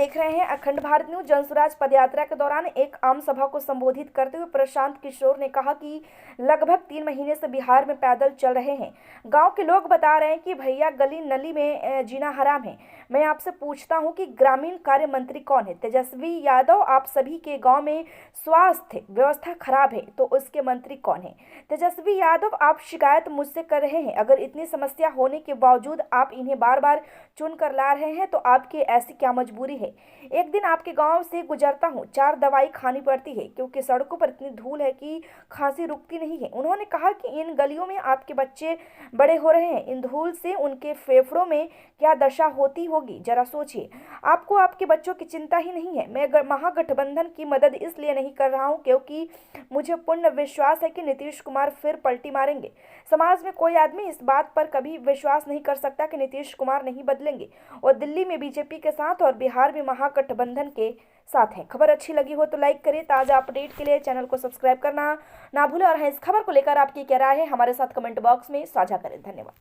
देख रहे हैं अखंड भारत न्यूज। जनसुराज पदयात्रा के दौरान एक आम सभा को संबोधित करते हुए प्रशांत किशोर ने कहा कि लगभग 3 महीने से बिहार में पैदल चल रहे हैं। गांव के लोग बता रहे हैं कि भैया गली नली में जीना हराम है। मैं आपसे पूछता हूं कि ग्रामीण कार्य मंत्री कौन है? तेजस्वी यादव। आप सभी के गाँव में स्वास्थ्य व्यवस्था खराब है तो उसके मंत्री कौन है? तेजस्वी यादव, आप शिकायत मुझसे कर रहे हैं। अगर इतनी समस्या होने के बावजूद आप इन्हें बार बार चुन कर ला रहे हैं तो आपकी ऐसी क्या मजबूरी है? एक दिन आपके गांव से गुजरता हूं, 4 दवाई खानी पड़ती है क्योंकि सड़कों पर इतनी धूल है कि खांसी रुकती नहीं है। उन्होंने कहा कि इन गलियों में आपके बच्चे बड़े हो रहे हैं, इन धूल से उनके फेफड़ों में क्या दशा होती होगी, जरा सोचिए। आपको आपके बच्चों की चिंता ही नहीं है। मैं महागठबंधन की मदद इसलिए नहीं कर रहा हूं क्योंकि मुझे पूर्ण विश्वास है कि नीतीश कुमार फिर पलटी मारेंगे। समाज में कोई आदमी इस बात पर कभी विश्वास नहीं कर सकता कि नीतीश कुमार नहीं बदलेंगे और दिल्ली में बीजेपी के साथ और बिहार में महागठबंधन के साथ हैं। खबर अच्छी लगी हो तो लाइक करें। ताज़ा अपडेट के लिए चैनल को सब्सक्राइब करना ना भूलें और इस खबर को लेकर आपकी क्या राय है हमारे साथ कमेंट बॉक्स में साझा करें। धन्यवाद।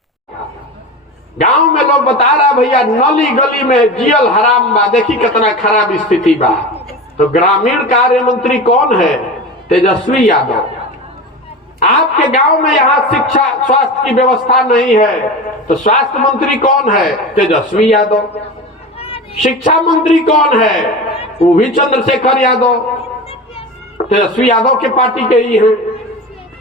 गांव में लोग बता रहा भैया नली गली में जियल हराम बा, देखी कितना खराब स्थिति बा। तो ग्रामीण कार्य मंत्री कौन है? तेजस्वी यादव। आपके गांव में यहाँ शिक्षा स्वास्थ्य की व्यवस्था नहीं है तो स्वास्थ्य मंत्री कौन है? तेजस्वी यादव। शिक्षा मंत्री कौन है? वो भी चंद्रशेखर यादव, तेजस्वी यादव के पार्टी के ही हैं।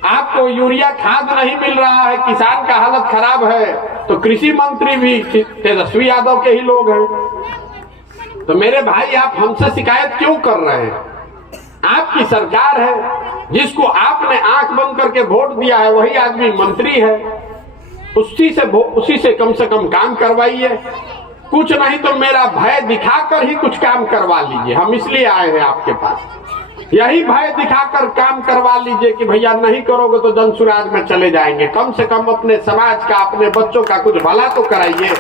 आपको यूरिया खाद नहीं मिल रहा है, किसान का हालत खराब है तो कृषि मंत्री भी तेजस्वी यादव के ही लोग हैं। तो मेरे भाई, आप हमसे शिकायत क्यों कर रहे हैं? आपकी सरकार है, जिसको आपने आंख बंद करके वोट दिया है वही आदमी मंत्री है। उसी से कम काम करवाइए। कुछ नहीं तो मेरा भय दिखाकर ही कुछ काम करवा लीजिए। हम इसलिए आए हैं आपके पास, यही भय दिखाकर काम करवा लीजिए कि भैया नहीं करोगे तो जनसुराज में चले जाएंगे। कम से कम अपने समाज का, अपने बच्चों का कुछ भला तो कराइए।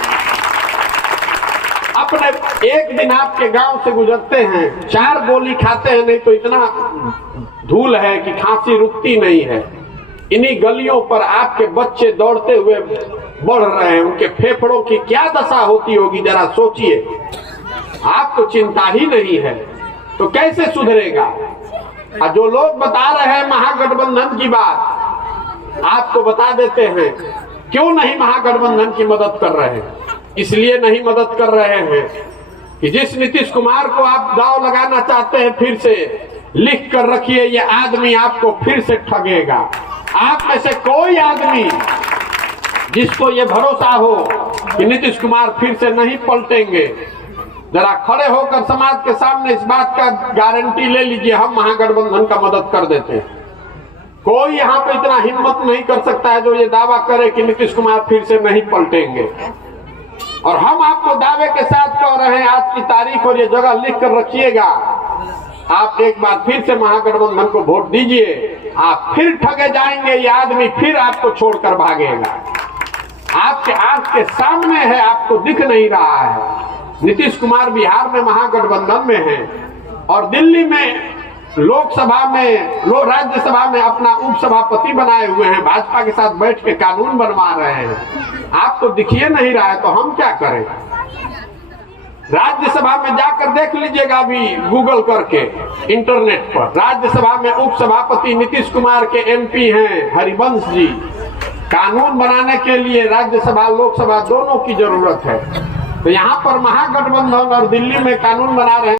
अपने एक दिन आपके गांव से गुजरते हैं, 4 गोली खाते हैं, नहीं तो इतना धूल है कि खांसी रुकती नहीं है। इन्हीं गलियों पर आपके बच्चे दौड़ते हुए बढ़ रहे हैं, उनके फेफड़ों की क्या दशा होती होगी, जरा सोचिए। आपको चिंता ही नहीं है तो कैसे सुधरेगा? और जो लोग बता रहे हैं महागठबंधन की बात, आपको बता देते हैं क्यों नहीं महागठबंधन की मदद कर रहे हैं। इसलिए नहीं मदद कर रहे हैं कि जिस नीतीश कुमार को आप दांव लगाना चाहते हैं, फिर से लिख कर रखिए, ये आदमी आपको फिर से ठगेगा। आप में से कोई आदमी जिसको ये भरोसा हो कि नीतीश कुमार फिर से नहीं पलटेंगे, जरा खड़े होकर समाज के सामने इस बात का गारंटी ले लीजिए, हम महागठबंधन का मदद कर देते हैं। कोई यहाँ पे इतना हिम्मत नहीं कर सकता है जो ये दावा करे कि नीतीश कुमार फिर से नहीं पलटेंगे। और हम आपको दावे के साथ कह रहे हैं, आज की तारीख और ये जगह लिख कर रखिएगा। आप एक बार फिर से महागठबंधन को वोट दीजिए, आप फिर ठगे जाएंगे। ये आदमी फिर आपको छोड़कर भागेगा। आपके आंख के सामने है, आपको दिख नहीं रहा है। नीतीश कुमार बिहार में महागठबंधन में है और दिल्ली में लोकसभा में, राज्यसभा में अपना उपसभापति बनाए हुए हैं। भाजपा के साथ बैठ के कानून बनवा रहे हैं। आपको दिखिए नहीं रहा है तो हम क्या करें? राज्यसभा में जाकर देख लीजिएगा अभी गूगल करके इंटरनेट पर। राज्यसभा में उपसभापति नीतीश कुमार के एमपी हैं हरिवंश जी। कानून बनाने के लिए राज्यसभा लोकसभा दोनों की जरूरत है। तो यहाँ पर महागठबंधन और दिल्ली में कानून बना रहे हैं।